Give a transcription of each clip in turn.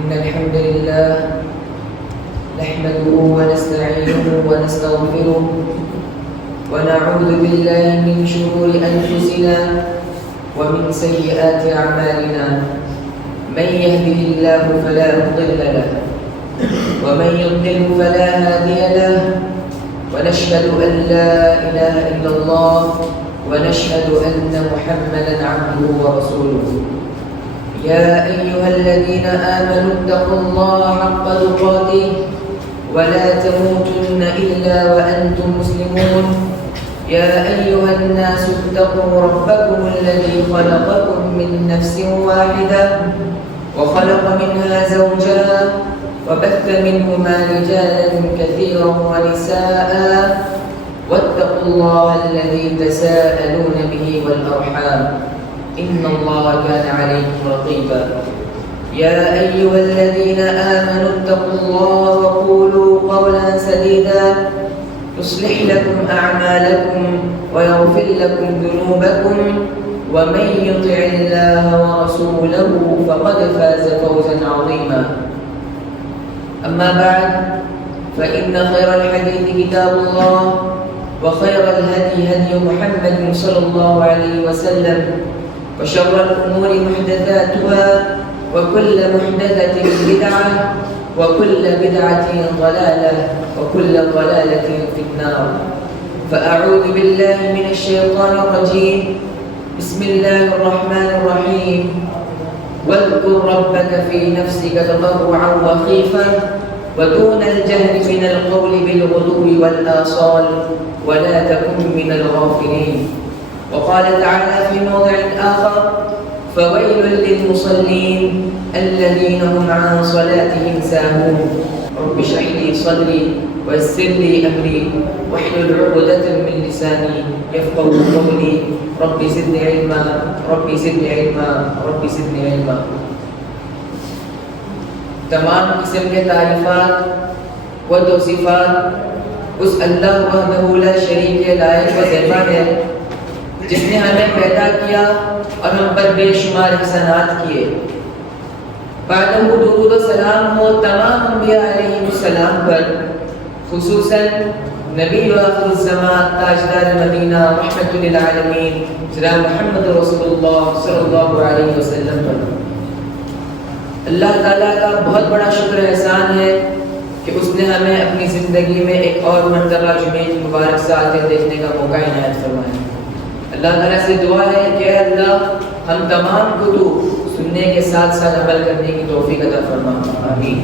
إن الحمد لله نحمده ونستعينه ونستغفره ونعوذ بالله من شرور أنفسنا ومن سيئات أعمالنا. من يهده الله فلا مضل له ومن يضلل فلا هادي له، ونشهد أن لا إله إلا الله ونشهد أن محمدا عبده ورسوله. يا أيها الذين آمنوا اتقوا الله حق تقاته ولا تموتن إلا وأنتم مسلمون. يا أيها الناس اتقوا ربكم الذي خلقكم من نفس واحدة وخلق منها زوجها وبث منهما رجالا كثيرا ونساء، واتقوا الله الذي تساءلون به والأرحام إن الله كان عليكم رقيبا. يا أيها الذين آمنوا اتقوا الله وقولوا قولا سديدا يصلح لكم أعمالكم ويغفر لكم ذنوبكم، ومن يطع الله ورسوله فقد فاز فوزا عظيما. أما بعد، فإن خير الحديث كتاب الله وخير الهدي هدي محمد صلى الله عليه وسلم، وشر الأمور محدثاتها وكل محدثة بدعة وكل بدعة ضلالة وكل ضلالة في النار. فأعوذ بالله من الشيطان الرجيم. بسم الله الرحمن الرحيم. واذكر ربك في نفسك تضرعا وخيفا ودون الجهر من القول بالغدو والآصال ولا تكن من الغافلين. وقال تعالى في موضع آخر: فويل للمصلين الذين هم عن صلاتهم ساهون. رب اشرح لي صدري ويسر لي أمري واحلل عقدة من لساني يفقهوا قولي. رب زدني علما رب زدني علما رب زدني علما. تمام قسم کے تعریفات و توصیفات اس اللہ وحدہ لا شریک کے لائق و ذمہ ہے جس نے ہمیں پیدا کیا اور ہم پر بے شمار احسانات کیے. بعد درود و سلام ہو تمام انبیاء علیہ السلام پر، خصوصاً نبی و آخر الزمان تاجدار مدینہ رحمت للعالمین جناب محمد رسول اللہ صلی اللہ علیہ وسلم پر. اللہ تعالیٰ کا بہت بڑا شکر احسان ہے کہ اس نے ہمیں اپنی زندگی میں ایک اور مرتبہ جمعے کی مبارک ساعتیں دیکھنے کا موقع عنایت فرمایا. اللہ تعالیٰ سے دعا ہے کہ اللہ ہم تمام کو تو سننے کے ساتھ ساتھ عمل کرنے کی توفیق عطا فرما. آمین.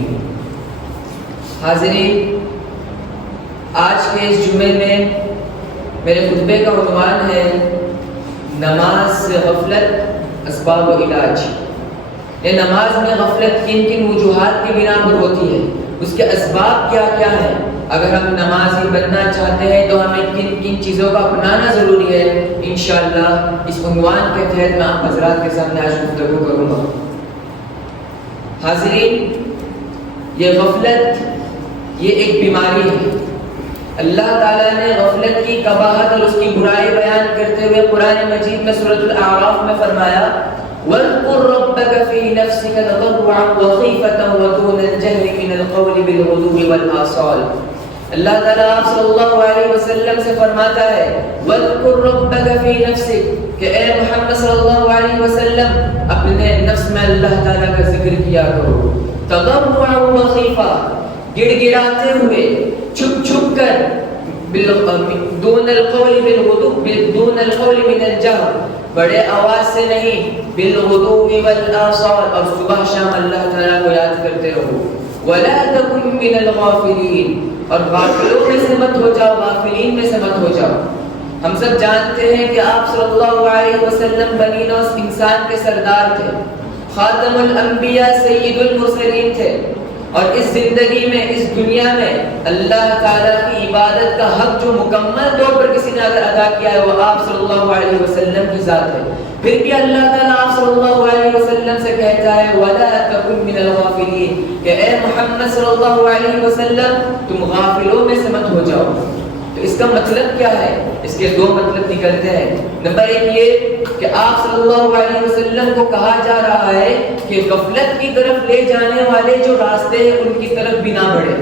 حاضرین، آج کے اس جمعے میں میرے خطبے کا عنوان ہے نماز سے غفلت اسباب و علاج. یہ نماز میں غفلت کن کن وجوہات کی بنا پر ہوتی ہے، اس کے اسباب کیا کیا ہیں، اگر ہم نمازی بننا چاہتے ہیں تو ہمیں کن کن چیزوں کا اپنانا ضروری ہے. انشاءاللہ اس عنوان کے تحت میں آپ حضرات کے سامنے آج گفتگو کروں گا. حاضرین، یہ غفلت یہ ایک بیماری ہے. اللہ تعالیٰ نے غفلت کی قباحت اور اس کی برائی بیان کرتے ہوئے قرآن مجید میں سورۃ الاعراف میں فرمایا: وَاذْكُرْ رَبَّكَ فِي نَفْسِكَ تَضَرُّعًا وَخِيفَةً وَدُونَ الْجَهْرِ مِنَ الْقَوْلِ بِالْغُدُوِّ وَالْآصَالِ. اللہ تعالیٰ آپ صلی اللہ علیہ وسلم سے فرماتا ہے وَاذْكُرْ رَبَّكَ فِي نَفْسِكَ کہ اے محمد صلی اللہ علیہ وسلم اپنے نفس میں اللہ تعالیٰ کا ذکر کیا کرو. تَضَرُّعًا وَخِيفَةً گڑ گڑاتے ہوئے، چھپ چھپ کر، دون القول بالغدو دون القول من الجهر بڑے آواز سے نہیں، بالغدو والآصال اور صبح شام اللہ تعالیٰ کو یاد کرتے رہو. ولا تکن من الغافلین اور غافلوں میں سے مت ہو جاؤ، غافلین میں سے مت ہو جاؤ. ہم سب جانتے ہیں کہ آپ صلی اللہ علیہ وسلم بنی نوع انسان کے سردار تھے، خاتم الانبیاء سید المرسلین تھے، اور اس زندگی میں اس دنیا میں اللہ تعالیٰ کی عبادت کا حق جو مکمل طور پر کسی نے اگر ادا کیا ہے وہ آپ صلی اللہ علیہ وسلم کی ذات ہے. پھر بھی اللہ تعالیٰ آپ صلی اللہ علیہ وسلم سے کہتا ہے وَلَا تَكُن مِّنَ الْغَافِلِينَ کہ اے محمد صلی اللہ علیہ وسلم تم غافلوں میں سے مت ہو جاؤ. تو اس کا مطلب کیا ہے؟ اس کے دو مطلب نکلتے ہیں۔ نمبر ایک یہ کہ آپ صلی اللہ علیہ وسلم کو کہا جا رہا ہے کہ غفلت کی طرف لے جانے والے جو راستے ہیں ان کی طرف بھی نہ بڑھے،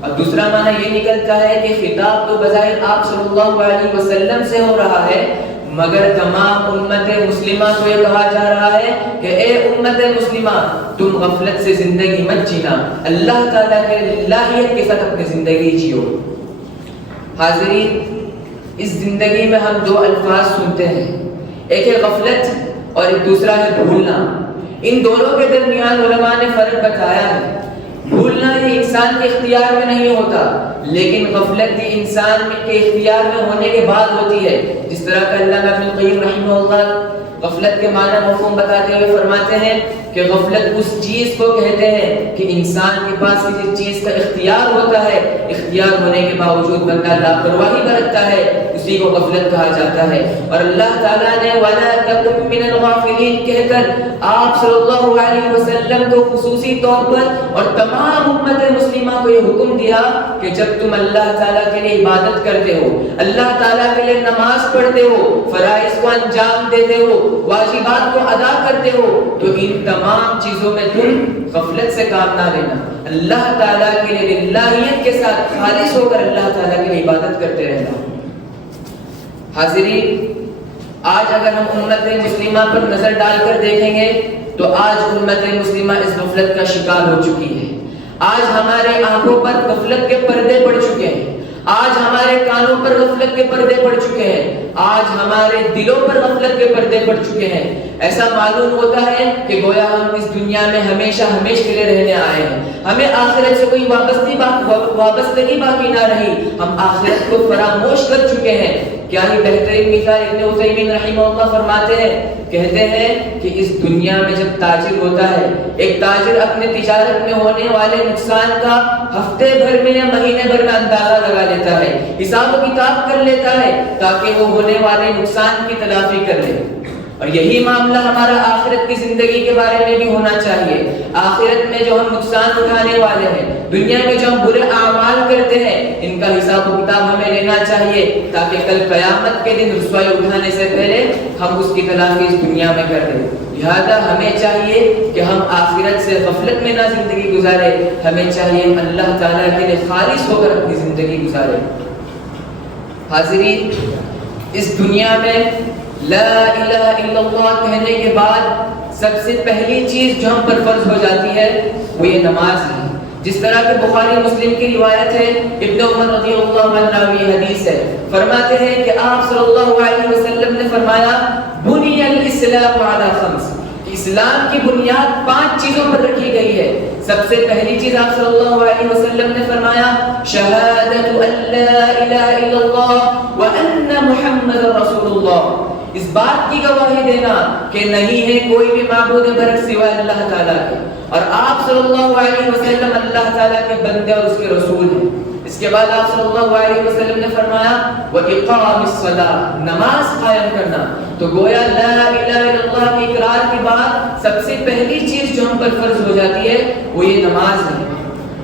اور دوسرا معنی یہ نکلتا ہے کہ خطاب تو بظاہر آپ صلی اللہ علیہ وسلم سے ہو رہا ہے، مگر تمام امت مسلمہ کو یہ کہا جا رہا ہے کہ اے امت مسلمہ، تم غفلت سے زندگی مت جینا، اللہ تعالیٰ کے للہیت کے ساتھ اپنی زندگی جیو۔ حاضرین، اس زندگی میں ہم دو الفاظ سنتے ہیں، ایک ہے غفلت اور ایک دوسرا ہے بھولنا۔ ان دونوں کے درمیان علماء نے فرق بتایا ہے۔ بھولنا یہ انسان کے اختیار میں نہیں ہوتا، لیکن غفلت یہ انسان کے اختیار میں ہونے کے بعد ہوتی ہے، جس طرح کہ علامہ ابن القیم رحمہ اللہ غفلت کے معنی مفہوم بتاتے ہوئے فرماتے ہیں کہ غفلت اس چیز کو کہتے ہیں کہ انسان کے پاس کسی چیز کا اختیار ہوتا ہے، اختیار ہونے کے باوجود بندہ لاپرواہی برتتا ہے، اسی کو غفلت کہا جاتا ہے۔ اور اللہ تعالیٰ نے وَلَا تَكُن مِّنَ الْغَافِلِينَ کہہ کر آپ صلی اللہ علیہ وسلم کو خصوصی طور پر اور تمام امت مسلمہ کو یہ حکم دیا کہ جب تم اللہ تعالیٰ کے لیے عبادت کرتے ہو، اللہ تعالیٰ کے لیے نماز پڑھتے ہو، فرائض کو انجام دیتے ہو، واجبات کو ادا کرتے ہو، تو ان تمام چیزوں میں تم غفلت سے کام نہ لینا، اللہ تعالیٰ کے لیے للہیت کے ساتھ خالص ہو کر اللہ تعالیٰ کے لیے عبادت کرتے رہنا۔ حاضرین، آج اگر ہم امت مسلمہ پر نظر ڈال کر دیکھیں گے تو آج امت مسلمہ اس غفلت کا شکار ہو چکی ہے۔ آج ہمارے آنکھوں پر غفلت کے پردے پڑ چکے ہیں، آج ہمارے کانوں پر غفلت کے پردے پڑ چکے ہیں، آج ہمارے دلوں پر غفلت کے پردے پڑ چکے ہیں۔ ایسا معلوم ہوتا ہے کہ گویا ہم اس دنیا میں ہمیشہ ہمیشہ کے لیے رہنے آئے ہیں، ہمیں آخرت سے کوئی وابستگی باقی نہ رہی، ہم آخرت کو فراموش کر چکے ہیں۔ کیا ہی بہترین مثال ابن عثیمین رحمہ اللہ فرماتے ہیں، کہتے ہیں کہ اس دنیا میں جب تاجر ہوتا ہے، ایک تاجر اپنے تجارت میں ہونے والے نقصان کا ہفتے بھر میں یا مہینے بھر میں اندازہ لگا لیتا ہے، حساب و کتاب کر لیتا ہے تاکہ وہ ہونے والے نقصان کی تلافی کر لے۔ اور یہی معاملہ ہمارا آخرت کی زندگی کے بارے میں بھی ہونا چاہیے۔ آخرت میں جو ہم نقصان اٹھانے والے ہیں، دنیا میں جو ہم برے اعمال کرتے ہیں، ان کا حساب و کتاب ہمیں لینا چاہیے تاکہ کل قیامت کے دن رسوائی اٹھانے سے پہلے ہم اس کی تلافی اس دنیا میں کر دیں۔ لہذا ہمیں چاہیے کہ ہم آخرت سے غفلت میں نہ زندگی گزارے، ہمیں چاہیے اللہ تعالیٰ کے لیے خالص ہو کر اپنی زندگی گزارے۔ حاضرین، اس دنیا میں لا الہ الا اللہ کہنے کے بعد سب سے پہلی چیز جو ہم پر فرض ہو جاتی ہے وہ یہ نماز ہے۔ جس طرح کہ بخاری مسلم کی روایت ہے، ابن عمر رضی اللہ عنہ راوی حدیث ہے، فرماتے ہیں کہ آپ صلی اللہ علیہ وسلم نے فرمایا بنی الاسلام علی خمس، اسلام کی بنیاد 5 چیزوں پر رکھی گئی ہے۔ سب سے پہلی چیز آپ صلی اللہ علیہ وسلم نے فرمایا شہادت ان لا الہ الا اللہ وان محمد رسول اللہ، اس بات کی گواہی دینا کہ نہیں ہے کوئی بھی معبود برحق سوائے اللہ تعالیٰ کے، اور آپ صلی اللہ علیہ وسلم اللہ تعالیٰ کے بندے اور اس کے رسول ہیں۔ اس کے بعد آپ صلی اللہ علیہ وسلم نے فرمایا وَإِقَامِ الصَّلَاةِ، نماز قائم کرنا۔ تو گویا لا الہ الا اللہ کے اقرار کے بعد سب سے پہلی چیز جو ہم پر فرض ہو جاتی ہے وہ یہ نماز ہے۔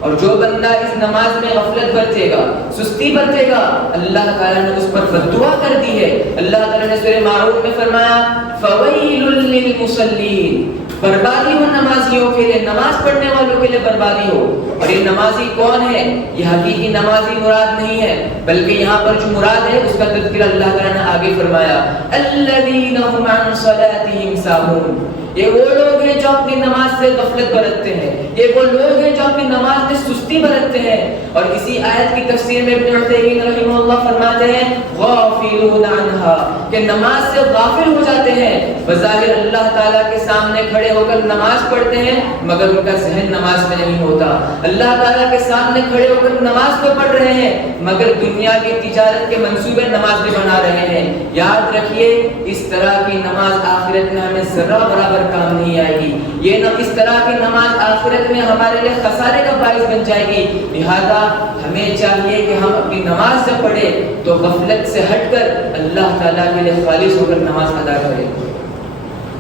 اور جو بندہ اس نماز میں غفلت برتے گا، سستی برتے گا، اللہ تعالیٰ نے اس پر بددعا کر دی ہے۔ اللہ تعالیٰ نے سورہ ماعون میں فرمایا فَوَيْلٌ لِّلْمُصَلِّينَ، بربادی ہو نمازیوں کے لیے، نماز پڑھنے والوں کے لیے بربادی ہو۔ اور یہ نمازی کون ہے؟ یہ حقیقی نمازی مراد نہیں ہے، بلکہ یہاں پر جو مراد ہے اس کا تذکرہ اللہ تعالیٰ نے آگے فرمایا الَّذِينَ هُمْ عَنْ صَلَاتِهِمْ سَاهُونَ، یہ وہ لوگ ہیں جو اپنی نماز سے غفلت برتتے ہیں، یہ وہ لوگ ہیں جو اپنی نماز میں سستی برتتے ہیں۔ اور اسی آیت کی تفسیر میں ابن عثیمین رحمہ اللہ فرماتے ہیں غافلون عنہا، کہ نماز سے غافل ہو جاتے ہیں، بظاہر اللہ تعالیٰ کے سامنے کھڑے ہو کر نماز پڑھتے ہیں مگر ان کا ذہن نماز میں نہیں ہوتا، اللہ تعالیٰ کے سامنے کھڑے ہو کر نماز تو پڑھ رہے ہیں مگر دنیا کی تجارت کے منصوبے نماز بھی بنا رہے ہیں۔ یاد رکھیے اس طرح کی نماز آخرت میں ہمیں ذرہ برابر کام نہیں آئے گی، یہ نہ اس طرح کی نماز آخرت میں ہمارے لیے خسارے کا باعث بن جائے گی۔ لہذا ہمیں چاہیے کہ ہم اپنی نماز سے پڑھیں تو غفلت سے ہٹ کر اللہ تعالیٰ کے لیے خالص ہو کر نماز ادا کریں۔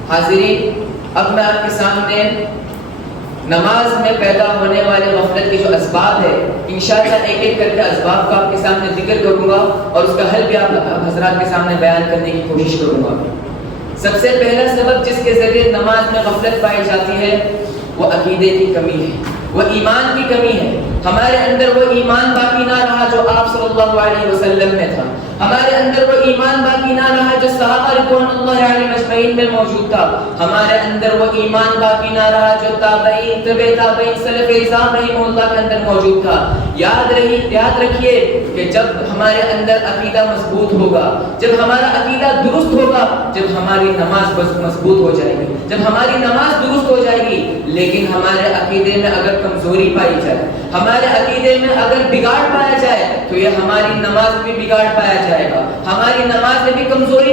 حاضرین، اب میں آپ کے سامنے نماز میں پیدا ہونے والے غفلت کے جو اسباب ہے، انشاءاللہ ایک ایک کر کے اسباب کا آپ کے سامنے ذکر کروں گا اور اس کا حل بھی آپ حضرات کے سامنے بیان کرنے کی کوشش کروں گا۔ سب سے پہلا سبب جس کے ذریعے نماز میں غفلت پائی جاتی ہے وہ عقیدے کی کمی ہے، وہ ایمان کی کمی ہے۔ ہمارے اندر وہ ایمان باقی نہ رہا جو آپ صلی اللہ علیہ وسلم میں تھا، ہمارے اندر وہ ایمان باقی نہ رہا جو صحابہ رضوان اللہ علیہم اجمعین میں موجود تھا، ہمارے اندر وہ ایمان باقی نہ رہا جو تابعین، تبع تابعین، سلف اعظام رحمہ اللہ کے اندر موجود تھا۔ یاد رکھیے کہ جب ہمارے اندر عقیدہ مضبوط ہوگا، جب ہمارا عقیدہ درست ہوگا، جب ہماری نماز مضبوط ہو جائے گی، جب ہماری نماز درست ہو جائے گی، لیکن ہمارے عقیدے میں اگر کمزوری پائی جائے، ہمارے عقیدے میں اگر بگاڑ پایا جائے تو یہ ہماری نماز میں بگاڑ پایا جائے گا، ہماری نماز میں بھی کمزوری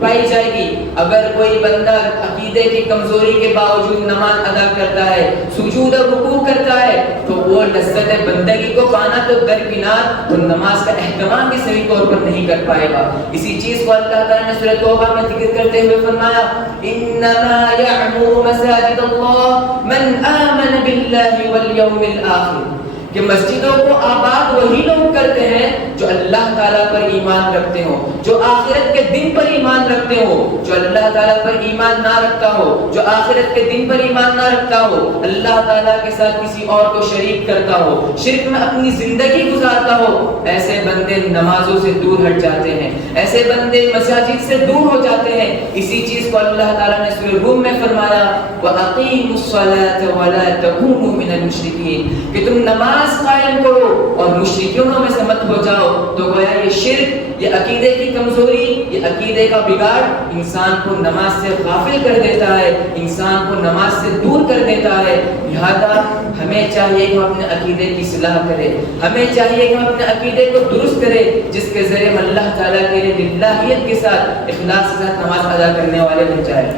پائی جائے گی۔ اگر کوئی بندہ عقیدے کی کمزوری کے باوجود نماز ادا کرتا ہے، سجود اور رکوع کرتا ہے، تو وہ لذت بندگی کو پانا تو درکنار، وہ نماز کا اہتمام بھی صحیح طور پر نہیں کر پائے گا۔ اسی چیز کو اللہ تعالیٰ نے سورۃ توبہ میں ذکر کرتے ہوئے فرمایا، انما یعمر مساجد اللہ من آمن باللہ والیوم الآخر، کہ مسجدوں کو آباد وہی لوگ کرتے ہیں جو اللہ تعالیٰ پر ایمان رکھتے ہوں، جو آخرت کے دن پر ایمان رکھتے ہوں۔ جو اللہ تعالیٰ پر ایمان نہ رکھتا ہو، جو آخرت کے دن پر ایمان نہ رکھتا ہو، اللہ تعالیٰ کے ساتھ کسی اور کو شریک کرتا ہو، شرک میں اپنی زندگی گزارتا ہو، ایسے بندے نمازوں سے دور ہٹ جاتے ہیں، ایسے بندے مساجد سے دور ہو جاتے ہیں۔ اسی چیز کو اللہ تعالیٰ نے سورہ روم میں فرمایا، وَأَقِيمُوا الصَّلَاةَ وَلَا تَكُونُوا مِنَ الْمُشْرِكِينَ، کہ تم نماز قائم کرو اور مشرکیوں میں سے مت ہو جاؤ۔ تو گویا یہ شرک، یہ عقیدے کی کمزوری، یہ عقیدے کا بگاڑ انسان کو نماز سے غافل کر دیتا ہے، انسان کو نماز سے دور کر دیتا ہے۔ لہذا ہمیں چاہیے کہ ہم اپنے عقیدے کی اصلاح کریں، ہمیں چاہیے کہ ہم اپنے عقیدے کو درست کریں، جس کے ذریعے ہم اللہ تعالیٰ کے لیے للہیت کے ساتھ، اخلاص کے ساتھ نماز ادا کرنے والے بن جائیں۔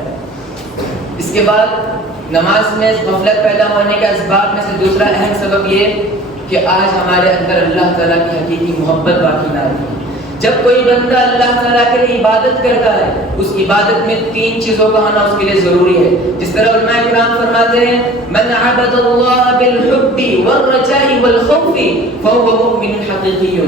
اس کے بعد نماز میں غفلت پیدا ہونے کے اسباب میں سے دوسرا اہم سبب یہ کہ آج ہمارے اندر اللہ تعالیٰ کی حقیقی محبت باقی نہ رہی۔ جب کوئی بندہ اللہ تعالیٰ کے لیے عبادت کرتا ہے، اس عبادت میں تین چیزوں کا ہونا اس کے لیے ضروری ہے۔ جس طرح علماء کرام فرماتے ہیں، من عبد اللہ بالحب والرجاء والخوف فهو مؤمن حقیقی،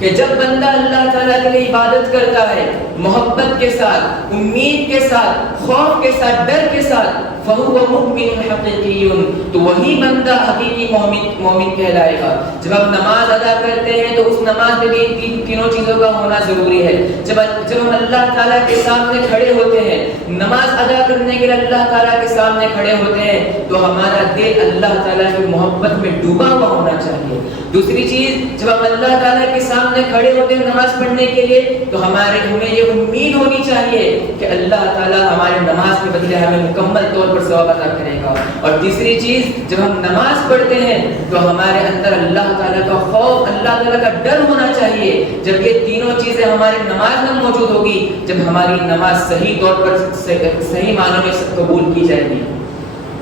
کہ جب بندہ اللہ تعالیٰ کے لیے عبادت کرتا ہے محبت کے ساتھ، امید کے ساتھ، خوف کے ساتھ، ڈر کے ساتھ، فهو مؤمن حقیقی، تو وہی بندہ حقیقی مومن کہلائے گا۔ جب ہم نماز ادا کرتے ہیں تو اس نماز میں بھی تینوں چیزوں کا ہونا ضروری ہے۔ جب ہم اللہ تعالیٰ کے سامنے کھڑے ہوتے ہیں، نماز ادا کرنے کے لیے اللہ تعالیٰ کے سامنے کھڑے ہوتے ہیں، تو ہمارا دل اللہ تعالیٰ کی محبت میں ڈوبا ہوا ہونا چاہیے۔ دوسری چیز، جب ہم اللہ تعالیٰ کے سامنے کھڑے ہوتے ہیں نماز پڑھنے کے لیے، تو ہمیں یہ امید ہونی چاہیے کہ اللہ تعالیٰ ہمارے نماز کے بدلے ہمیں مکمل طور پر ثواب عطا کرے گا۔ اور تیسری چیز، جب ہم نماز پڑھتے ہیں تو ہمارے اندر اللہ تعالیٰ کا خوف، اللہ تعالیٰ کا ڈر ہونا چاہیے۔ جب یہ تینوں چیزیں ہماری نماز میں موجود ہوگی، جب ہماری نماز صحیح طور پر صحیح معنوں میں قبول کی جائے گی۔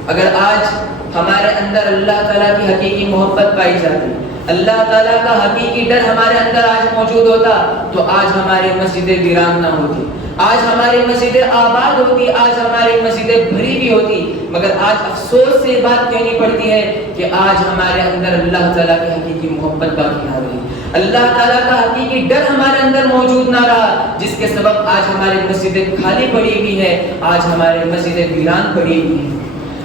اگر آج ہمارے اندر اللہ تعالیٰ کی حقیقی محبت پائی جاتی، اللہ تعالیٰ کا حقیقی ڈر ہمارے اندر آج موجود ہوتا، تو آج ہماری مسجدیں ویران نہ ہوتی، آج ہماری مسجدیں آباد ہوتی، آج ہماری مسجدیں بھری بھی ہوتی۔ مگر آج افسوس سے بات کہنی پڑتی ہے کہ آج ہمارے اندر اللہ تعالیٰ کی حقیقی محبت باقی نہ رہی، اللہ تعالیٰ کا حقیقی ڈر ہمارے اندر موجود نہ رہا، جس کے سبب آج ہماری مسجدیں خالی پڑی ہوئی ہیں، آج ہماری مسجدیں ویران پڑی ہوئی ہیں۔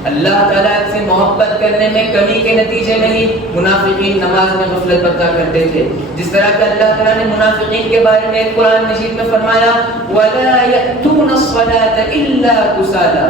اللہ تعالیٰ سے محبت کرنے میں کمی کے نتیجے میں ہی منافقین نماز میں غفلت برتا کرتے تھے۔ جس طرح کہ اللہ تعالیٰ نے منافقین کے بارے میں قرآن مجید میں فرمایا، وَلَا يَأْتُونَ الصَّلَاةَ إِلَّا كُسَالَىٰ،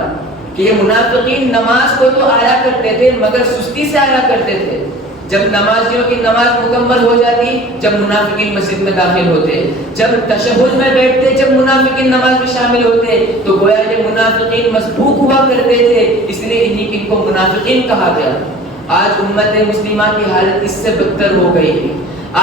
کہ یہ منافقین نماز کو تو آیا کرتے تھے مگر سستی سے آیا کرتے تھے۔ جب نمازیوں کی نماز مکمل ہو جاتی، جب منافقین مسجد میں داخل ہوتے، جب تشہد میں بیٹھتے، جب منافقین نماز میں شامل ہوتے، تو گویا یہ منافقین مسبوق ہوا کرتے تھے، اس لیے ان کو منافقین کہا گیا۔ آج امت مسلمہ کی حالت اس سے بدتر ہو گئی ہے۔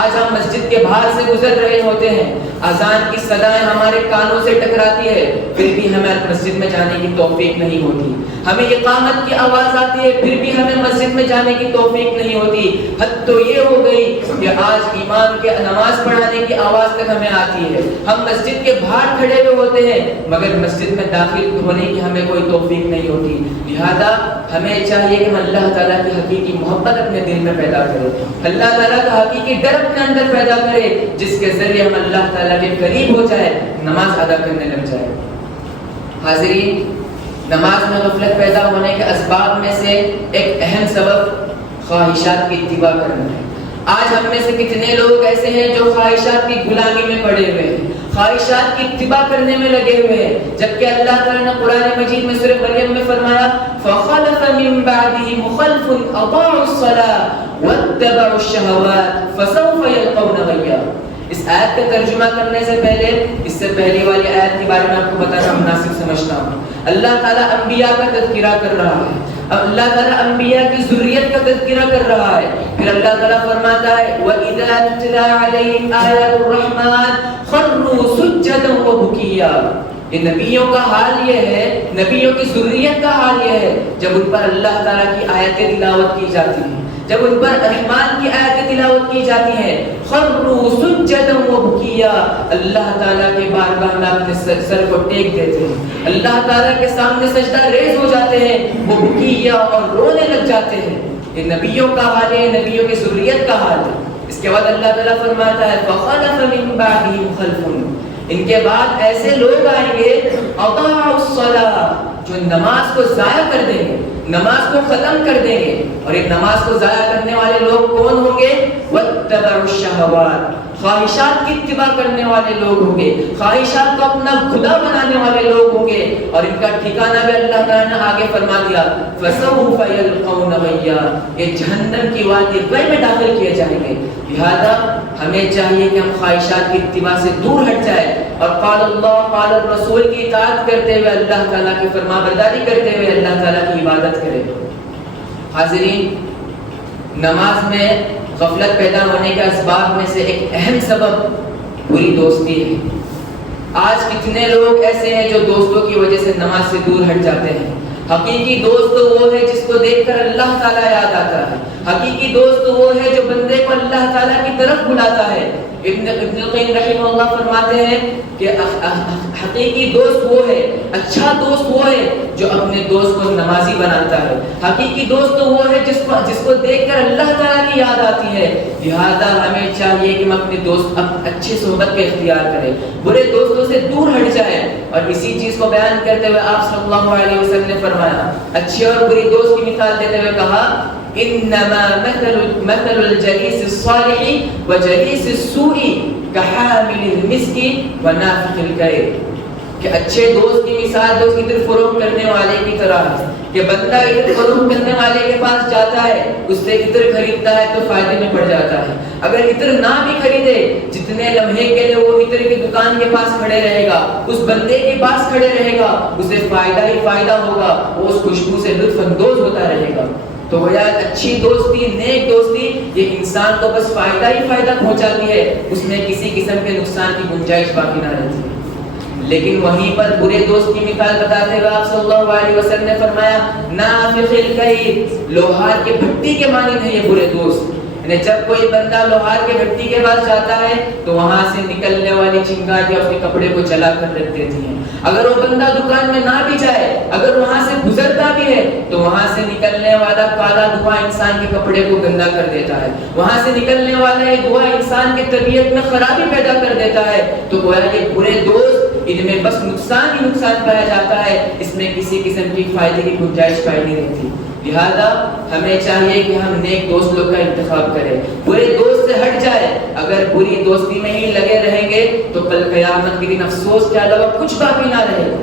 آج ہم مسجد کے باہر سے گزر رہے ہوتے ہیں، اذان کی صدائیں ہمارے کانوں سے ٹکراتی ہے، پھر بھی ہمیں مسجد میں جانے کی توفیق نہیں ہوتی۔ ہمیں اقامت کی آواز آتی ہے، پھر بھی ہمیں مسجد میں جانے کی توفیق نہیں ہوتی۔ حد تو یہ ہو گئی کہ آج امام کے نماز پڑھانے کی آواز تک ہمیں آتی ہے، ہم مسجد کے باہر کھڑے ہوئے ہوتے ہیں مگر مسجد میں داخل ہونے کی ہمیں کوئی توفیق نہیں ہوتی۔ لہذا ہمیں چاہیے کہ ہم اللہ تعالیٰ کی حقیقی محبت اپنے دل میں پیدا کریں، اللہ تعالیٰ کا حقیقی ڈر اپنے اندر پیدا کرے، جس کے ذریعے ہم اللہ تعالیٰ کے قریب ہو جائے، نماز ادا کرنے لگ جائے۔ حاضرین، نماز میں غفلت پیدا ہونے کے اسباب میں سے ایک اہم سبب خواہشات کی اتباع کرنا ہے۔ آج ہم میں سے کتنے لوگ ایسے ہیں جو خواہشات کی غلامی میں پڑے ہوئے ہیں، خواہشات کی اتباع کرنے میں لگے ہوئے ہیں، جبکہ اللہ تعالیٰ نے قرآن مجید میں سورہ مریم میں فرمایا فَخَلَفَ مِن بَعْدِهِمْ خَلْفٌ أَضَاعُوا الصَّلَاةَ وَاتَّبَعُوا الشَّهَوَاتِ فَسَوْفَ يَلْقَوْنَ غَيًّا۔ اس آیت کا ترجمہ کرنے سے پہلے اس سے پہلی والی آیت کے بارے میں آپ کو بتانا مناسب سمجھتا ہوں۔ اللہ تعالیٰ انبیاء کا تذکرہ کر رہا ہے، اللہ تعالیٰ انبیاء کی ذریت کا تذکرہ کر رہا ہے، پھر اللہ تعالیٰ فرماتا ہے وَإِذَا تُتْلَىٰ عَلَيْهِمْ آيَاتُ الرَّحْمَٰنِ خَرُّوا سُجَّدًا وَبُكِيًّا۔ یہ نبیوں کا حال یہ ہے، نبیوں کی ذریت کا حال یہ ہے، جب ان پر اللہ تعالیٰ کی آیتیں تلاوت کی جاتی ہیں، جب ان پر رحمان کی آیتیں تلاوت کی جاتی ہیں، خروا سجدا وبکیا، اللہ تعالیٰ کے بارگاہ میں اپنے سر کو ٹیک دیتے ہیں، اللہ تعالیٰ کے سامنے سجدہ ریز ہو جاتے ہیں، وہ بکیا اور رونے لگ جاتے ہیں۔ یہ نبیوں کا حال ہے، نبیوں کی ذریت کا حال ہے۔ اس کے بعد اللہ تعالیٰ فرماتا ہے فَخَلَفَ مِن بَعْدِهِمْ خَلْفٌ، ان کے بعد ایسے لوگ آئیں گے اضاعوا الصلاۃ، جو نماز کو ضائع کر دیں گے، نماز کو ختم کر دیں گے، اور یہ نماز کو ضائع کرنے والے لوگ کون ہوں گے؟ واتبعوا الشہوات، خواہشات کی اتباع کرنے والے لوگ ہوں گے، خواہشات کو اپنا خدا بنانے والے لوگ ہوں گے، اور ان کا ٹھکانہ بھی اللہ تعالیٰ نے آگے فرما دیا فسوف یلقون غیا، یہ جہنم کی وادی غی میں داخل کیے جائیں گے۔ لہذا ہمیں چاہیے کہ ہم خواہشات کی اتباع سے دور ہٹ جائیں اور قال اللہ قال الرسول کی اطاعت کرتے ہوئے، اللہ تعالیٰ کی فرما برداری کرتے ہوئے اللہ تعالیٰ کی عبادت کریں۔ حاضرین، نماز میں غفلت پیدا ہونے کے اسباب میں سے ایک اہم سبب بری دوستی ہے۔ آج کتنے لوگ ایسے ہیں جو دوستوں کی وجہ سے نماز سے دور ہٹ جاتے ہیں۔ حقیقی دوست تو وہ ہے جس کو دیکھ کر اللہ تعالیٰ یاد آتا ہے، حقیقی دوست تو وہ ہے جو بندے کو اللہ تعالیٰ کی طرف بلاتا ہے۔ ابن القیم رحمہ اللہ فرماتے ہیں کہ حقیقی دوست وہ ہے، اچھا دوست وہ ہے جو اپنے دوست کو نمازی بناتا ہے، حقیقی دوست تو وہ ہے جس کو دیکھ کر اللہ تعالیٰ کی یاد آتی ہے۔ لہذا ہمیں چاہیے کہ ہم اپنے دوست اچھی صحبت کا اختیار کریں، برے دوستوں سے دور ہٹ جائیں، اور اسی چیز کو بیان کرتے ہوئے آپ صلی اللہ علیہ وسلم نے فرمایا، اچھے اور بری دوست کی مثال دیتے ہوئے کہا انما مثل الجلیس الصالح وجلیس السوء كحامل المسك ونافخ الكير، کہ اچھے دوست کی مثال دوست عطر فروخت کرنے والے کی طرح ہے، کہ بندہ عطر فروخت کرنے والے کے پاس جاتا ہے، اس سے عطر خریدتا ہے تو فائدے میں پڑ جاتا ہے، اگر عطر نہ بھی خریدے، جتنے لمحے کے لیے وہ عطر کی دکان کے پاس کھڑے رہے گا، اس بندے کے پاس کھڑے رہے گا، اسے فائدہ ہی فائدہ ہوگا، وہ اس خوشبو سے لطف اندوز ہوتا رہے گا۔ تو وہ یاد اچھی دوستی، نیک دوستی، یہ انسان کو بس فائدہ ہی فائدہ پہنچاتی ہے، اس میں کسی قسم کے نقصان کی گنجائش باقی نہ رہتی۔ لیکن وہیں پر برے دوست کی مثال بتاتے ہوئے آپ صلی اللہ علیہ وسلم نے فرمایا نافخ الکیر، لوہار کے بھٹی کے مانند ہے یہ برے دوست۔ یعنی جب کوئی بندہ لوہار کے بھٹی کے پاس جاتا ہے تو وہاں سے نکلنے والی چنگاریاں اپنے کپڑے کو جلا کر رکھ دیتی ہیں، اگر وہ بندہ دکان میں نہ بھی جائے، اگر وہاں سے گزرتا بھی ہے تو وہاں سے نکلنے والا کالا دھواں انسان کے کپڑے کو گندا کر دیتا ہے، وہاں سے نکلنے والا یہ دھواں انسان کی طبیعت میں خرابی پیدا کر دیتا ہے۔ تو گویا یہ برے دوست، ان میں بس نقصان ہی نقصان پایا جاتا ہے، اس میں کسی قسم کی فائدے کی گنجائش پائی نہیں رہتی۔ لہذا ہمیں چاہیے کہ ہم نیک دوست لوگ کا انتخاب کریں، برے دوست سے ہٹ جائے، اگر بری دوستی میں ہی لگے رہیں گے تو کل قیامت کے دن افسوس کے علاوہ کچھ باقی نہ رہے گا۔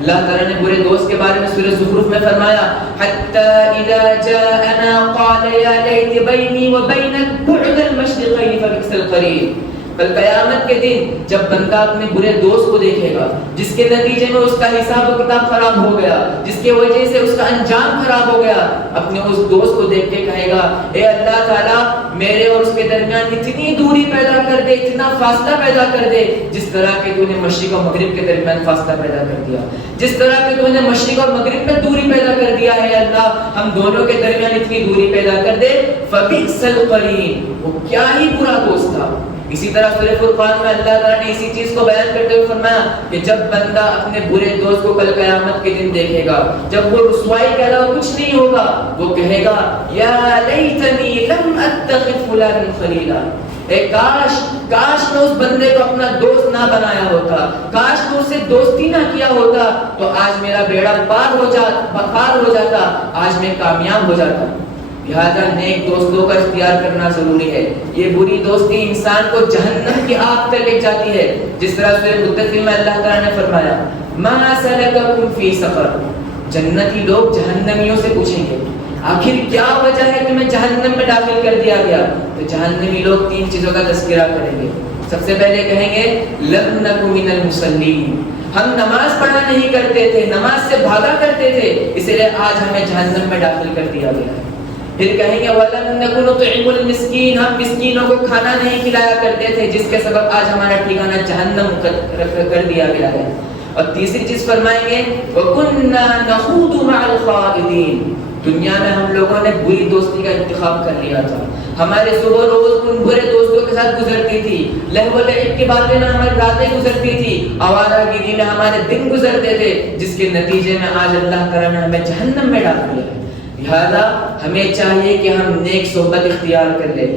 اللہ تعالیٰ نے برے دوست کے بارے میں سورہ زخرف میں فرمایا حَتَّى إِذَا جَاءَنَا قَالَ يَا لَيْتَ بَيْنِي وَبَيْنَكَ بُعْدَ الْمَشْرِقَيْنِ فَبِئْسَ الْقَرِينُ، کل قیامت کے دن جب بندہ اپنے برے دوست کو دیکھے گا جس کے نتیجے میں اس کا حساب و کتاب خراب ہو گیا، جس کی وجہ سے اس کا انجام خراب ہو گیا، اپنے اس دوست کو دیکھ کے کہے گا اے اللہ تعالیٰ میرے اور اس کے درمیان اتنی دوری پیدا کر دے، اتنا فاصلہ پیدا کر دے جس طرح کہ تو نے مشرق اور مغرب کے درمیان فاصلہ پیدا کر دیا، جس طرح کہ تو نے مشرق اور مغرب میں دوری پیدا کر دیا ہے اللہ، ہم دونوں کے درمیان اتنی دوری پیدا کر دے۔ فبئس القرین، وہ کیا ہی برا دوست تھا۔ اسی طرح سورہ فرقان میں اللہ تعالیٰ نے اسی چیز کو بیان کرتے ہوئے فرمایا کہ جب بندہ اپنے برے دوست کو کل قیامت کے دن دیکھے گا، جب وہ رسوائی کے علاوہ کچھ نہیں ہوگا، وہ کہے گا یا لیتنی لم اتخذ فلانا خلیلا، اے کاش میں اس بندے کو اپنا دوست نہ بنایا ہوتا، کاش میں اس سے دوستی نہ کیا ہوتا تو آج میرا بیڑا پار ہو جاتا، آج میں کامیاب ہو جاتا۔ لہذا نیک دوستوں کا اختیار کرنا ضروری ہے۔ یہ بری دوستی انسان کو جہنم کی آگ تک لے جاتی ہے، جس طرح سورہ مدثر میں اللہ تعالیٰ نے فرمایا ما سلککم فی سقر، جنتی لوگ جہنمیوں سے پوچھیں گے آخر کیا وجہ ہے تمہیں جہنم میں داخل کر دیا گیا، تو جہنمی لوگ تین چیزوں کا تذکرہ کریں گے۔ سب سے پہلے کہیں گے لم نک من المصلین، ہم نماز پڑھا نہیں کرتے تھے، نماز سے بھاگا کرتے تھے، اس لیے آج ہمیں جہنم میں داخل کر دیا گیا ہے۔ پھر کہیں گے وَلَمْ نَكُ نُطْعِمُ الْمِسْكِينَ، ہم مسکینوں کو کھانا نہیں کھلایا کرتے تھے جس کے سبب آج ہمارا ٹھکانہ جہنم کر دیا گیا ہے۔ اور تیسری چیز فرمائیں گے وَكُنَّا نَخُوضُ مَعَ الْخَائِضِينَ، دنیا میں ہم لوگوں نے بری دوستی کا انتخاب کر لیا تھا، ہمارے صبح روز ان برے دوستوں کے ساتھ گزرتی تھی، لہو و لعب کی باتیں میں ہماری راتیں گزرتی تھی، آوارہ گیری میں ہمارے دن گزرتے تھے، جس کے نتیجے میں آج اللہ تعالیٰ نے ہمیں جہنم میں ڈال دیا ہے۔ لہذا ہمیں چاہیے کہ ہم نیک صحبت اختیار کر لیں،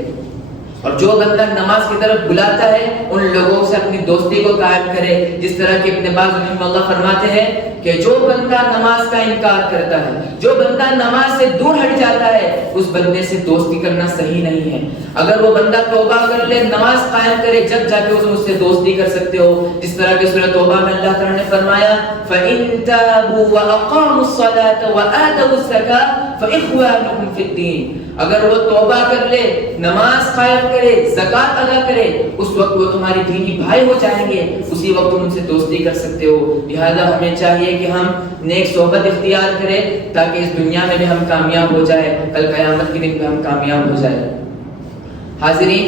اور جو بندہ نماز کی طرف بلاتا ہے ان لوگوں سے اپنی دوستی کو قائم کرے، جس طرح کہ ابن باز رحمہ اللہ فرماتے ہیں کہ جو بندہ نماز کا انکار کرتا ہے، جو بندہ نماز سے دور ہٹ جاتا ہے، اس بندے سے دوستی کرنا صحیح نہیں ہے۔ اگر وہ بندہ توبہ کر لے، نماز قائم کرے، جب جا کے اس سے دوستی کر سکتے ہو، جس طرح کہ سورہ توبہ میں اللہ تعالیٰ نے فرمایا فَإِن تَابُوا وَأَقَامُوا الصَّلَاةَ وَآتَوُا الزَّكَاةَ فَإِخْوَانُكُمْ فِي الدِّينِ، اگر وہ توبہ کر لے، نماز قائم کرے، زکات ادا کرے، اس وقت وہ تمہارے دینی بھائی ہو جائیں گے، اسی وقت تم ان سے دوستی کر سکتے ہو۔ لہذا ہمیں چاہیے کہ ہم نیک صحبت اختیار کریں تاکہ اس دنیا میں بھی ہم کامیاب ہو جائے، کل قیامت کے دن بھی ہم کامیاب ہو جائے۔ حاضرین،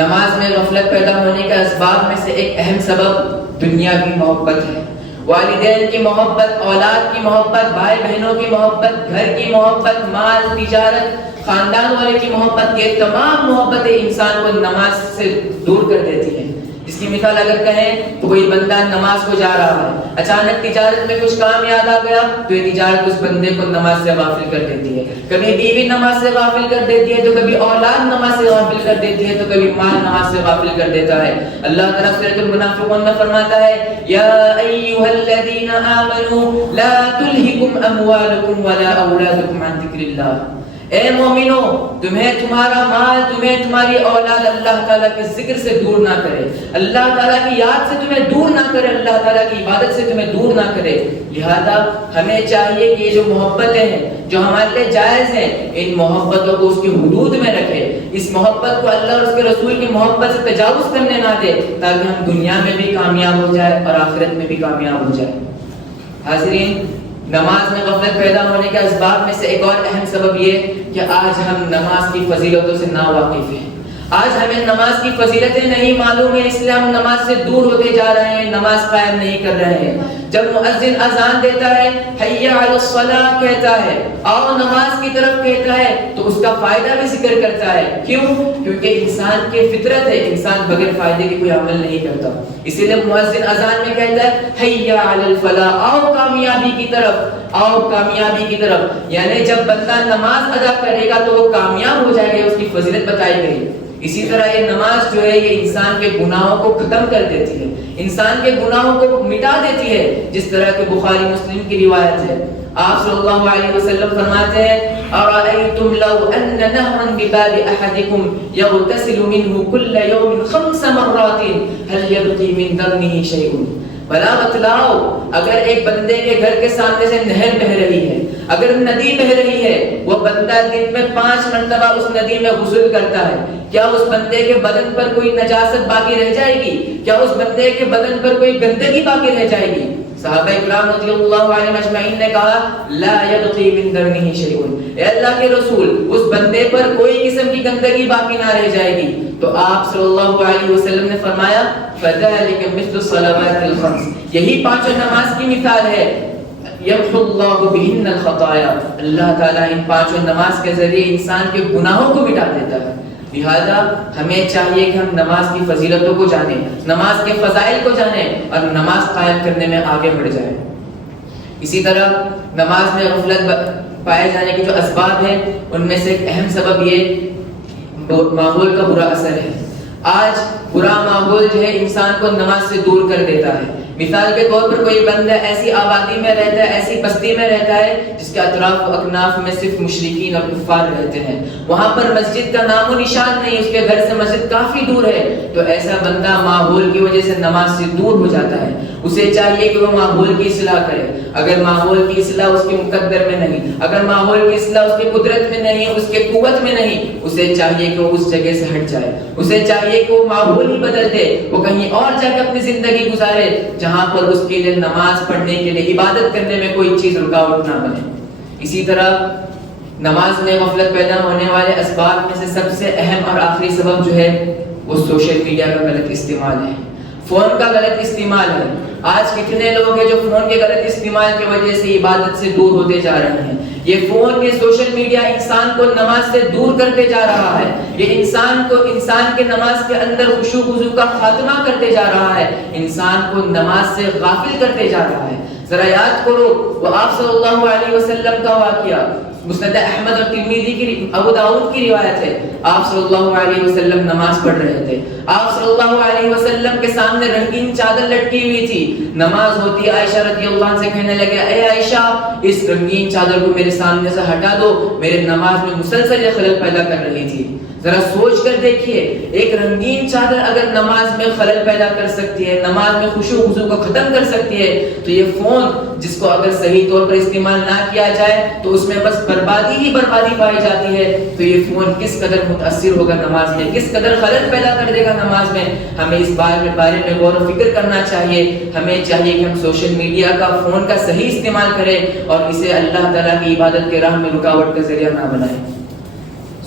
نماز میں غفلت پیدا ہونے کا اسباب میں سے ایک اہم سبب دنیا کی محبت ہے۔ والدین کی محبت، اولاد کی محبت، بھائی بہنوں کی محبت، گھر کی محبت، مال، تجارت، خاندان والے کی محبت، یہ تمام محبتیں انسان کو نماز سے دور کر دیتی ہیں۔ اس کی مثال اگر کہیں تو کوئی بندہ نماز کو جا رہا ہے، اچانک تجارت میں کچھ کام یاد آ گیا تو یہ تجارت اس بندے کو نماز سے غافل کر دیتی ہے۔ کبھی بیوی نماز سے غافل کر دیتی ہے تو کبھی اولاد نماز سے غافل کر دیتی ہے تو کبھی مال نماز سے غافل کر دیتا ہے۔ اللہ تعالیٰ سورۃ المنافقون میں فرماتا ہے یا ایھا الذین آمنوا لا تلہکم اموالکم ولا اولادکم عن ذکر اللہ، اے مومنو تمہیں تمہارا مال، تمہیں تمہاری اولاد اللہ تعالیٰ کے ذکر سے دور نہ کرے، اللہ تعالیٰ کی یاد سے تمہیں دور نہ کرے، اللہ تعالیٰ کی عبادت سے تمہیں دور نہ کرے۔ لہذا ہمیں چاہیے کہ یہ جو محبتیں ہیں جو ہمارے لیے جائز ہیں، ان محبتوں کو اس کی حدود میں رکھے، اس محبت کو اللہ اور اس کے رسول کی محبت سے تجاوز کرنے نہ دے، تاکہ ہم دنیا میں بھی کامیاب ہو جائے اور آخرت میں بھی کامیاب ہو جائے۔ حاضرین، نماز میں غفلت پیدا ہونے کے اسباب میں سے ایک اور اہم سبب یہ کہ آج ہم نماز کی فضیلتوں سے ناواقف ہیں۔ آج ہمیں نماز کی فضیلتیں نہیں معلوم ہیں، اس لیے ہم نماز سے دور ہوتے جا رہے ہیں، نماز قائم نہیں کر رہے ہیں۔ جب مؤذن اذان دیتا ہے، حی علی الصلاۃ کہتا ہے، آؤ نماز کی طرف کہتا ہے، تو اس کا فائدہ بھی ذکر کرتا ہے۔ کیوں؟ کیونکہ انسان کی فطرت ہے، انسان بغیر فائدے کے کوئی عمل نہیں کرتا، اسی لیے مؤذن اذان میں کہتا ہے حی علی الفلاح، آؤ کامیابی کی طرف، آؤ کامیابی کی طرف، یعنی جب بندہ نماز ادا کرے گا تو وہ کامیاب ہو جائے گا، اس کی فضیلت بتائی گئی۔ اسی طرح یہ نماز جو ہے یہ انسان کے گناہوں کو ختم کر دیتی ہے، انسان کے گناہوں کو مٹا دیتی ہے، جس طرح کہ بخاری مسلم کی روایت ہے۔ آپ صلی اللہ علیہ وسلم فرماتے ہیں ارأیتم لو ان نہرا بباب احدکم یغتسل منہ کل یوم 5 مرات هل یبقی من درنہ شیء، بلا بتلاؤ، اگر ایک بندے کے گھر کے سامنے سے نہر بہ رہی ہے، اگر ندی بہ رہی ہے، وہ بندہ دن میں 5 مرتبہ اس ندی میں غسل کرتا ہے، کیا اس بندے کے بدن پر کوئی نجاست باقی رہ جائے گی؟ کیا اس بندے کے بدن پر کوئی گندگی باقی رہ جائے گی؟ صحابہ اکرام رضی اللہ عنہم اجمعین نے کہا لا یبقی من درنہ شیء، اے اللہ کے رسول اس بندے پر کوئی قسم کی گندگی باقی نہ رہ جائے گی۔ تو آپ صلی اللہ علیہ وسلم نے فرمایا فذلک مثل الصلوات الخمس، یہی پانچوں نماز کی مثال ہے، یمحو اللہ بہن الخطایا، اللہ تعالیٰ ان پانچوں نماز کے ذریعے انسان کے گناہوں کو مٹا دیتا ہے۔ لہذا ہمیں چاہیے کہ ہم نماز کی فضیلتوں کو جانیں، نماز کے فضائل کو جانیں اور نماز قائم کرنے میں آگے بڑھ جائیں۔ اسی طرح نماز میں غفلت پائے جانے کے جو اسباب ہیں ان میں سے ایک اہم سبب یہ ماحول کا برا اثر ہے۔ آج برا ماحول جو ہے انسان کو نماز سے دور کر دیتا ہے۔ مثال کے طور پر کوئی بندہ ایسی آبادی میں رہتا ہے، ایسی بستی میں رہتا ہے جس کے اطراف و اکناف میں صرف مشرکین اور کفار رہتے ہیں، وہاں پر مسجد کا نام و نشان نہیں، اس کے گھر سے مسجد کافی دور ہے، تو ایسا بندہ ماحول کی وجہ سے نماز سے دور ہو جاتا ہے۔ اسے چاہیے کہ وہ ماحول کی اصلاح کرے۔ اگر ماحول کی اصلاح اس کے مقدر میں نہیں، اگر ماحول کی اصلاح اس کے قدرت میں نہیں، اس کے قوت میں نہیں، اسے چاہیے کہ وہ اس جگہ سے ہٹ جائے، اسے چاہیے کہ وہ ماحول ہی بدل دے، وہ کہیں اور جا کے اپنی زندگی گزارے جہاں پر اس کے لیے نماز پڑھنے کے لیے عبادت کرنے میں کوئی چیز رکاوٹ نہ بنے۔ اسی طرح نماز میں غفلت پیدا ہونے والے اسباب میں سے سب سے اہم اور آخری سبب جو ہے وہ سوشل میڈیا کا غلط استعمال ہے، فون کا غلط استعمال ہے۔ آج کتنے لوگ ہیں جو فون کے غلط استعمال کی وجہ سے عبادت سے دور ہوتے جا رہے ہیں۔ یہ فون، یہ سوشل میڈیا انسان کو نماز سے دور کرتے جا رہا ہے، یہ انسان کے نماز کے اندر خشوع خضوع کا خاتمہ کرتے جا رہا ہے، انسان کو نماز سے غافل کرتے جا رہا ہے۔ ذرا یاد کرو وہ آپ صلی اللہ علیہ وسلم کا واقعہ، مسند احمد اور ترمذی کی، ابو داؤد کی روایت ہے۔ آپ صلی اللہ علیہ وسلم نماز پڑھ رہے تھے، آپ صلی اللہ علیہ وسلم کے سامنے رنگین چادر لٹکی ہوئی تھی، نماز ہوتی، عائشہ رضی اللہ عنہ سے کہنے لگے اے عائشہ اس رنگین چادر کو میرے سامنے سے ہٹا دو، میرے نماز میں مسلسل یہ خلل پیدا کر رہی تھی۔ ذرا سوچ کر دیکھیے، ایک رنگین چادر اگر نماز میں خلل پیدا کر سکتی ہے، نماز میں خشوع خضوع کو ختم کر سکتی ہے، تو یہ فون جس کو اگر صحیح طور پر استعمال نہ کیا جائے تو اس میں بس بربادی ہی بربادی پائی جاتی ہے، تو یہ فون کس قدر متاثر ہوگا نماز میں، کس قدر خلل پیدا کر دے گا نماز میں۔ ہمیں اس بارے میں غور و فکر کرنا چاہیے۔ ہمیں چاہیے کہ ہم سوشل میڈیا کا، فون کا صحیح استعمال کریں اور اسے اللہ تعالیٰ کی عبادت کے راہ میں رکاوٹ کا ذریعہ نہ بنائیں۔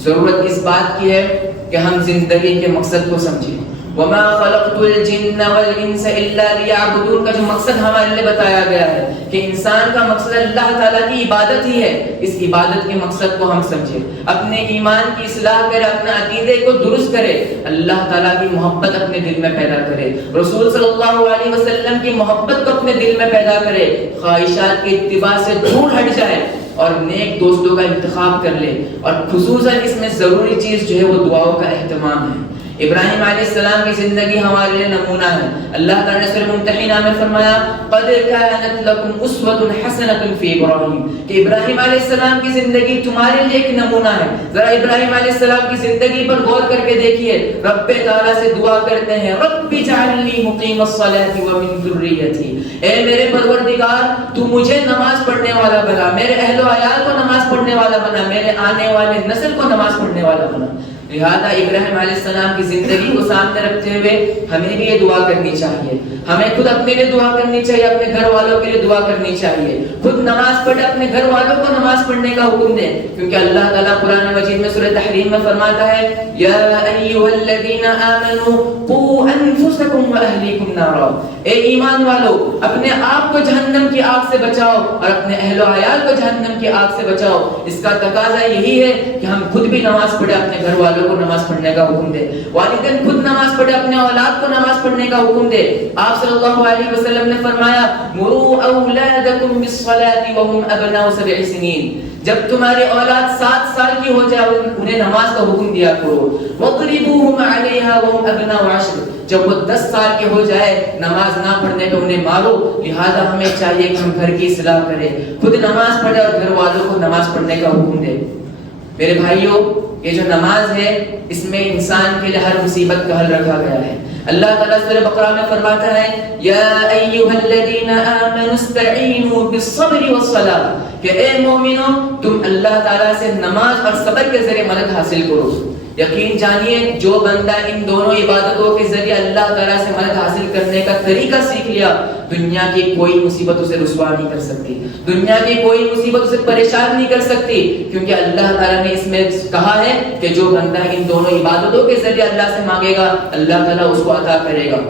ضرورت اس بات کی ہے کہ ہم زندگی کے مقصد کو سمجھیں۔ وما خلقت الجن والانس الا ليعبدون کا جو مقصد ہمارے لیے بتایا گیا ہے کہ انسان کا مقصد اللہ تعالیٰ کی عبادت ہی ہے، اس عبادت کے مقصد کو ہم سمجھیں، اپنے ایمان کی اصلاح کرے، اپنے عقیدے کو درست کرے، اللہ تعالیٰ کی محبت اپنے دل میں پیدا کرے، رسول صلی اللہ علیہ وسلم کی محبت کو اپنے دل میں پیدا کرے، خواہشات کی اتباع سے دور ہٹ جائے اور نیک دوستوں کا انتخاب کر لے، اور خصوصاً اس میں ضروری چیز جو ہے وہ دعاؤں کا اہتمام ہے۔ ابراہیم علیہ السلام کی زندگی ہمارے لیے نمونہ ہے۔ اللہ تعالیٰ نے سورہ ممتحنہ میں فرمایا قد كانت لكم اسوة حسنة في ابراہیم، کہ ابراہیم علیہ السلام کی زندگی تمہارے لیے ایک نمونہ ہے۔ ذرا ابراہیم علیہ السلام کی زندگی پر غور کر کے دیکھیے، رب تعالیٰ سے دعا کرتے ہیں رب اجعلنی مقیم الصلاة ومن ذریتی، اے میرے پروردگار تو مجھے نماز پڑھنے والا بنا، میرے اہل و عیال کو نماز پڑھنے والا بنا، میرے آنے والے نسل کو نماز پڑھنے والا بنا۔ لہذا ابراہیم علیہ السلام کی زندگی کو سامنے رکھتے ہوئے ہمیں بھی یہ دعا کرنی چاہیے، ہمیں خود اپنے لیے دعا کرنی چاہیے، اپنے گھر والوں کے لیے دعا کرنی چاہیے، خود نماز پڑھے، اپنے گھر والوں کو نماز پڑھنے کا حکم دیں، کیونکہ اللہ تعالیٰ قرآن مجید میں سورہ تحریم میں فرماتا ہے یا ایھا الذین آمنوا قوا انفسکم واہلیکم نارا، اے ایمان والو اپنے آپ کو جہنم کی آگ سے بچاؤ اور اپنے اہل و عیال کو جہنم کی آگ سے بچاؤ۔ اس کا تقاضا یہی ہے کہ ہم خود بھی نماز پڑھے، اپنے گھر والوں کو نماز پڑھنے کا حکم دے، والدین خود نماز پڑھے، اپنے اولاد کو نماز پڑھنے کا حکم دے۔ آپ صلی اللہ علیہ وسلم نے فرمایا مروا اولادکم بالصلاة وهم ابناء 7 سنین، جب تمہارے اولاد 7 سال کی ہو جائے انہیں نماز کا حکم دیا کرو، وَاضْرِبُوهُمْ عَلَيْهَا وَهُمْ أَبْنَاءُ 10، جب وہ 10 سال کے ہو جائے نماز نہ پڑھنے پہ انہیں مارو۔ لہذا ہمیں چاہیے کہ ہم گھر کی اصلاح کریں، خود نماز پڑھے اور گھر والوں کو نماز پڑھنے کا حکم دے۔ میرے بھائیوں، یہ جو نماز ہے اس میں انسان کے لیے ہر مصیبت کا حل رکھا گیا ہے۔ اللہ تعالیٰ سورہ بقرہ میں فرماتا ہے یا ایھا الذین آمنوا استعینوا بالصبر والصلاۃ کہ اے مومنو تم اللہ تعالیٰ سے نماز اور صبر کے ذریعے مدد حاصل کرو. یقین جانیے جو بندہ ان دونوں عبادتوں کے ذریعے اللہ تعالیٰ سے مدد حاصل کرنے کا طریقہ سیکھ لیا, دنیا کی کوئی مصیبت اسے رسوا نہیں کر سکتی, دنیا کی کوئی مصیبت اسے پریشان نہیں کر سکتی, کیونکہ اللہ تعالیٰ نے اس میں کہا ہے کہ جو بندہ ان دونوں عبادتوں کے ذریعے اللہ سے مانگے گا اللہ تعالیٰ اس کو عطا کرے گا.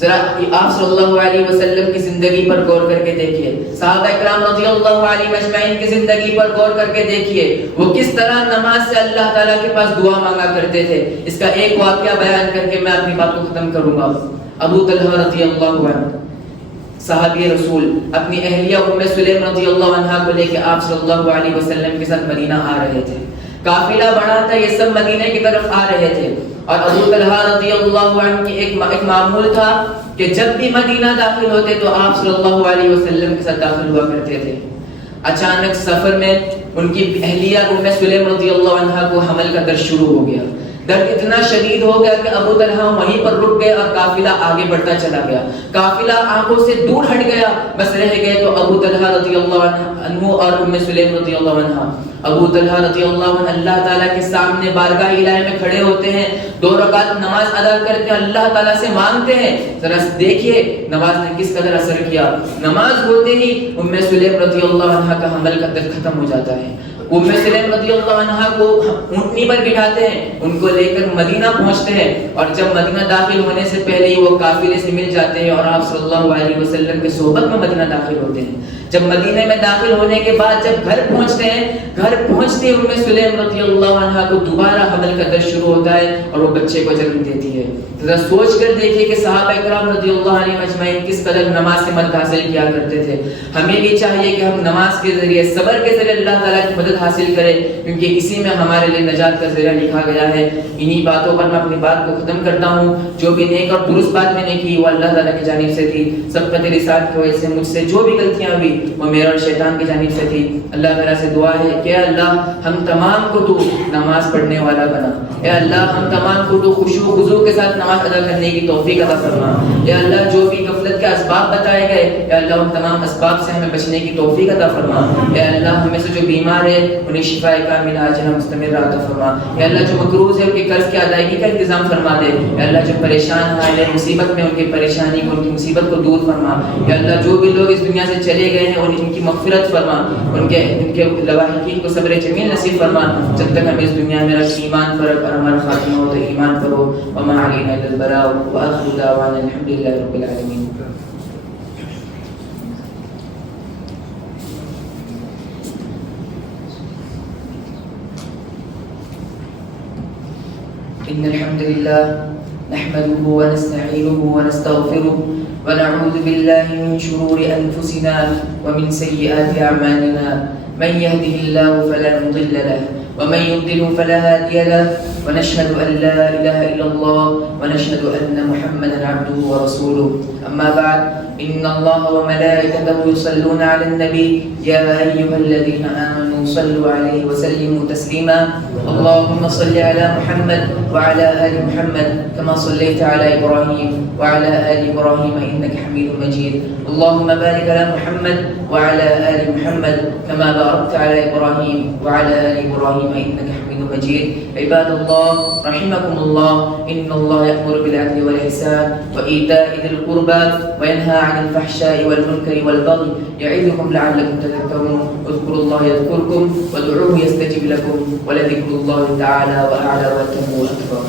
ذرا آپ صلی اللہ علیہ وسلم کی زندگی پر غور کر کے دیکھیے, صحابہ اکرام رضی اللہ علیہ اجمعین کی زندگی پر غور کر کے دیکھیے وہ کس طرح نماز سے اللہ تعالیٰ کے پاس دعا مانگا کرتے تھے. اس کا ایک واقعہ بیان کر کے میں اپنی بات کو ختم کروں گا. ابو طلحہ رضی اللہ عنہ صحابی رسول اپنی اہلیہ ام سلیم رضی اللہ عنہا کو لے کے آپ صلی اللہ علیہ وسلم کے ساتھ مدینہ آ رہے تھے. قافلہ بڑا تھا, یہ سب مدینہ کی طرف آ رہے تھے, اور ابو طلحہ رضی اللہ عنہ کی ایک معمول تھا کہ جب بھی مدینہ داخل ہوتے تو آپ صلی اللہ علیہ وسلم کے ساتھ داخل ہوا کرتے تھے. اچانک سفر میں ان کی اہلیہ ام سلیم رضی اللہ عنہا کو حمل کا درد شروع ہو گیا. درد اتنا شدید ہو گیا کہ ابو طلحہ وہیں پر رک گئے اور قافلہ آگے بڑھتا چلا گیا. قافلہ آنکھوں سے دور ہٹ گیا, بس رہ گئے تو ابو طلحہ رضی اللہ عنہ اور ام سلیم رضی اللہ عنہ. ابو طلحہ رضی اللہ عنہ اللہ تعالیٰ کے سامنے بارگاہ الہی میں کھڑے ہوتے ہیں, 2 رکعت نماز ادا کرتے ہیں, اللہ تعالیٰ سے مانگتے ہیں. ذرا دیکھیے نماز نے کس قدر اثر کیا. نماز ہوتے ہی ام سلیم رضی اللہ عنہ کا حمل کا درد ختم ہو جاتا ہے. ام سلیم رضی اللہ عنہ کو اونٹنی پر بٹھاتے ہیں, ان کو لے کر مدینہ پہنچتے ہیں, اور جب مدینہ داخل ہونے سے پہلے ہی وہ قافلے سے مل جاتے ہیں اور آپ صلی اللہ علیہ وسلم کے صحبت میں مدینہ داخل ہوتے ہیں. جب مدینہ میں داخل ہونے کے بعد جب گھر پہنچتے ہیں, گھر پہنچتے ام سلیم رضی اللہ عنہ کو دوبارہ حمل کا درد شروع ہوتا ہے اور وہ بچے کو جنم دیتی ہے. ذرا سوچ کر دیکھیے کہ صحابہ اکرام رضی اللہ علیہ اجمعین کس قدر نماز سے مدد حاصل کیا کرتے تھے. ہمیں بھی چاہیے کہ ہم نماز کے ذریعے صبر کے ذریعے اللہ تعالیٰ کی مدد حاصل کریں, کیونکہ اسی میں ہمارے لیے نجات کا ذریعہ لکھا گیا ہے. انہی باتوں پر میں اپنی بات کو ختم کرتا ہوں. جو بھی نیک اور درست بات میں نے کی وہ اللہ تعالیٰ کی جانب سے تھی. سبقت لسان کی وجہ سے مجھ سے جو بھی غلطیاں ہوئی وہ میرا اور شیطان کی جانب سے تھی. اللہ تعالیٰ سے دعا ہے کہ اللہ ہم تمام کو تو نماز پڑھنے والا بنا. اے اللہ ہم تمام کو تو خشوع و خضوع کے ساتھ نماز ادا کرنے کی توفیق عطا فرما. اے اللہ جو بھی غفلت کے اسباب بتائے گئے اے اللہ ان تمام اسباب سے ہمیں بچنے کی توفیق عطا فرما. اے اللہ ہمیں سے جو بیمار ہے انہیں شفاء کاملہ عاجلہ مستمرہ عطا فرما. اے اللہ جو مقروض ہے ان کے قرض کی ادائیگی کا انتظام فرما دے. اے اللہ جو پریشان حال ہے مصیبت میں ان کی پریشانی کو ان کی مصیبت کو دور فرما. اے اللہ جو بھی لوگ اس دنیا سے چلے گئے ہیں ان کی مغفرت فرما, ان کے لواحقین کو صبر جمیل نصیب فرما. جب تک ہم اس دنیا میں رکھ ایمان پر اور ہمارا خاتمہ ہو تو ایمان پر ہو. وما علینا الا البلاغ وآخر دعوانا الحمد للہ رب العالمین. إن الحمد لله نحمده ونستعينه ونستغفره ونعوذ بالله من شرور أنفسنا ومن سيئات أعمالنا. من يهده الله فلا مضل له ومن يضلل فلا هادي له, ونشهد أن لا إله إلا الله ونشهد أن محمدا عبده ورسوله. أما بعد إن الله وملائكته يصلون على النبي يا أيها الذين آمنوا صلوا عليه وسلموا تسليما. اللهم صل على محمد وعلى آل محمد كما صليت على إبراهيم وعلى آل إبراهيم إنك حميد مجيد. اللهم بارك على محمد وعلى آل محمد كما باركت على إبراهيم وعلى آل إبراهيم إنك حميد مجيد. عباد الله رحمكم الله, إن الله يأمر بالعدل والإحسان وإيتاء ذي القربى وينهى عن الفحشاء والمنكر والبغي يعظكم لعلكم تذكرون. اذكروا الله يذكركم وادعوه يستجب لكم ولذكر الله تعالى وأعلى وأتم وأكبر.